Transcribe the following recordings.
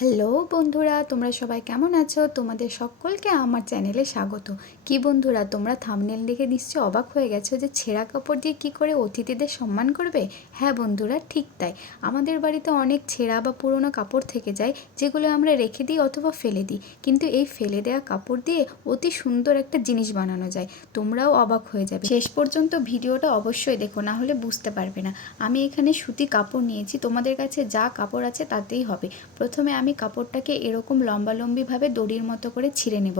Hello বন্ধুরা, তোমরা সবাই কেমন আছো? তোমাদের সকলকে আমার চ্যানেলে স্বাগত। কি বন্ধুরা, তোমরা থাম্বনেল দেখে নিশ্চয়ই অবাক হয়ে গেছো যে ছেঁড়া কাপড় দিয়ে কি করে অতিথিদের সম্মান করবে। হ্যাঁ বন্ধুরা, ঠিক তাই। আমাদের বাড়িতে অনেক ছেঁড়া বা পুরনো কাপড় থেকে যায়, যেগুলো আমরা রেখে দিই অথবা ফেলে দিই। কিন্তু এই ফেলে দেওয়া কাপড় দিয়ে অতি সুন্দর একটা জিনিস বানানো যায়। তোমরাও অবাক হয়ে যাবে। শেষ পর্যন্ত ভিডিওটা অবশ্যই দেখো, না হলে বুঝতে পারবে না। আমি এখানে সুতি কাপড় নিয়েছি, তোমাদের কাছে যা কাপড় আছে তাতেই হবে। প্রথমে আমি কাপড়টাকে এরকম লম্বালম্বিভাবে দড়ির মতো করে ছিঁড়ে নেব।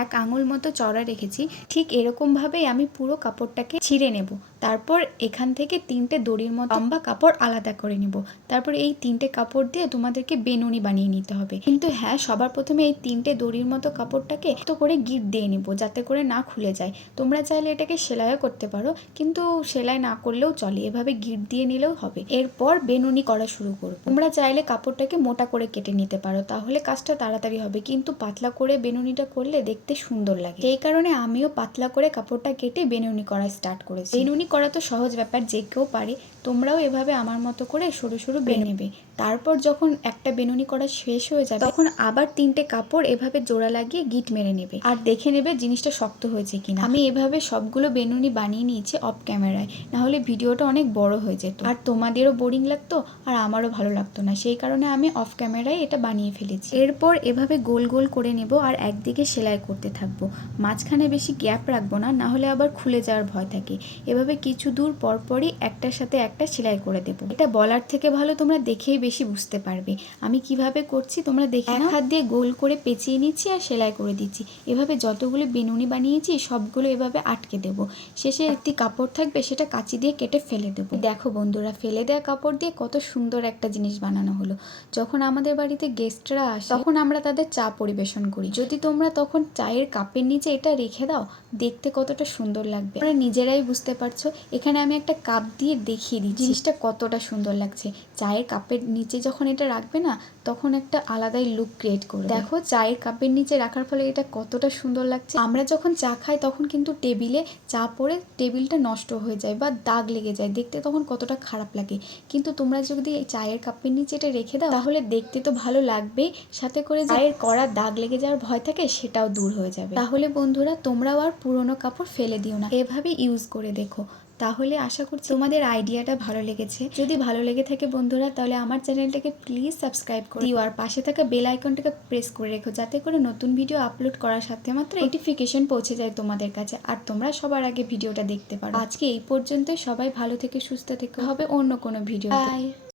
1 আঙুল মতো চওড়া রেখেছি, ঠিক এরকমভাবেই আমি পুরো কাপড়টাকে ছিঁড়ে নেব। তারপর এখান থেকে 3টে দড়ির মতো লম্বা কাপড় আলাদা করে নেব। তারপর এই 3টে কাপড় দিয়ে তোমাদেরকে বেনুনি বানিয়ে নিতে হবে। কিন্তু হ্যাঁ, সবার প্রথমে এই 3টে দড়ির মতো কাপড়টাকে একটু করে গিঁট দিয়ে নেব, যাতে করে না খুলে যায়। তোমরা চাইলে এটাকে সেলাইও করতে পারো, কিন্তু সেলাই না করলেও চলে, এভাবে গিঁট দিয়ে নিলেও হবে। এরপর বেনুনি করা শুরু করব। তোমরা চাইলে কাপড়টাকে মোটা করে কেটে নিতে পারো, তাহলে কাজটা তাড়াতাড়ি হবে, কিন্তু পাতলা করে বেনুনিটা করলে দেখতে সুন্দর লাগে। এই কারণে আমিও পাতলা করে কাপড়টা কেটে বেনুনি করা স্টার্ট করেছি। বেনুনি করা তো সহজ ব্যাপার, যে কেউ পারে। তোমরাও এভাবে আমার মতো করে সরু সরু বেনে নেবে। তারপর যখন একটা বেনুনি করা শেষ হয়ে যাবে, তখন আবার 3টে কাপড় এভাবে জোড়া লাগিয়ে গিঁট মেরে নেবে, আর দেখে নেবে জিনিসটা শক্ত হয়েছে কিনা। আমি এভাবে সবগুলো বেনুনি বানিয়ে নিয়েছি অফ ক্যামেরায়, নাহলে ভিডিওটা অনেক বড় হয়ে যেত, আর তোমাদেরও বোরিং লাগতো আর আমারও ভালো লাগতো না। সেই কারণে আমি অফ ক্যামেরায় এটা বানিয়ে ফেলেছি। এরপর এভাবে গোল গোল করে নেব আর একদিকে সেলাই করতে থাকবো। মাঝখানে বেশি গ্যাপ রাখবো না, নাহলে আবার খুলে যাওয়ার ভয় থাকে। এভাবে কিছু দূর পরপরই একটার সাথে একটা সেলাই করে দেবো। এটা বলার থেকে ভালো তোমরা দেখেই বেশি বুঝতে পারবে। আমি কিভাবে করছি তোমরা দেখে নাও। এক হাত দিয়ে গোল করে পেঁচিয়ে নিচ্ছি আর সেলাই করে দিচ্ছি। এভাবে যতগুলো বেনুনি বানিয়েছি সবগুলো এভাবে আটকে দেবো। শেষে একটি কাপড় থাকবে, সেটা কাঁচি দিয়ে কেটে ফেলে দেবো। দেখো বন্ধুরা, ফেলে দেওয়া কাপড় দিয়ে কত সুন্দর একটা জিনিস বানানো হলো। যখন আমাদের বাড়িতে গেস্টরা আসে, তখন আমরা তাদের চা পরিবেশন করি। যদি তোমরা তখন চায়ের কাপের নিচে এটা রেখে দাও, দেখতে কতটা সুন্দর লাগবে তোমরা নিজেরাই বুঝতে পারছো। এখানে আমি একটা কাপ দিয়ে দেখিয়ে দিই জিনিসটা কতটা সুন্দর লাগছে। চায়ের কাপের নিচে যখন এটা রাখবে না, তখন একটা আলাদাই লুক ক্রিয়েট করবে। দেখো, চায়ের কাপের নিচে রাখার ফলে এটা কতটা সুন্দর লাগছে। আমরা যখন চা খাই তখন কিন্তু টেবিলে চা পড়ে টেবিলটা নষ্ট হয়ে যায় বা দাগ লেগে যায়, দেখতে তখন কতটা খারাপ লাগে। কিন্তু তোমরা যদি এই চায়ের কাপের নিচে এটা রেখে দাও, তাহলে দেখতে তো ভালো লাগবেই, সাথে করে চায়ের কড়া দাগ লেগে যাওয়ার ভয় থাকে সেটাও দূর হয়ে যাবে। তাহলে বন্ধুরা, তোমরাও আর পুরনো কাপড় ফেলে দিও না, এভাবে ইউজ করে দেখো। তাহলে আশা করছি তোমাদের আইডিয়াটা ভালো লেগেছে। যদি ভালো লেগে থাকে বন্ধুরা, তাহলে আমার চ্যানেলটাকে প্লিজ সাবস্ক্রাইব করে দিও, আর পাশে থাকা বেল আইকনটাকে প্রেস করে রেখো, যাতে করে নতুন ভিডিও আপলোড করার সাথে মাত্র নোটিফিকেশন পৌঁছে যায় তোমাদের কাছে, আর তোমরা সবার আগে ভিডিওটা দেখতে পারো। আজকে এই পর্যন্ত, সবাই ভালো থেকে সুস্থ থেকে হবে অন্য কোনো ভিডিও। বাই।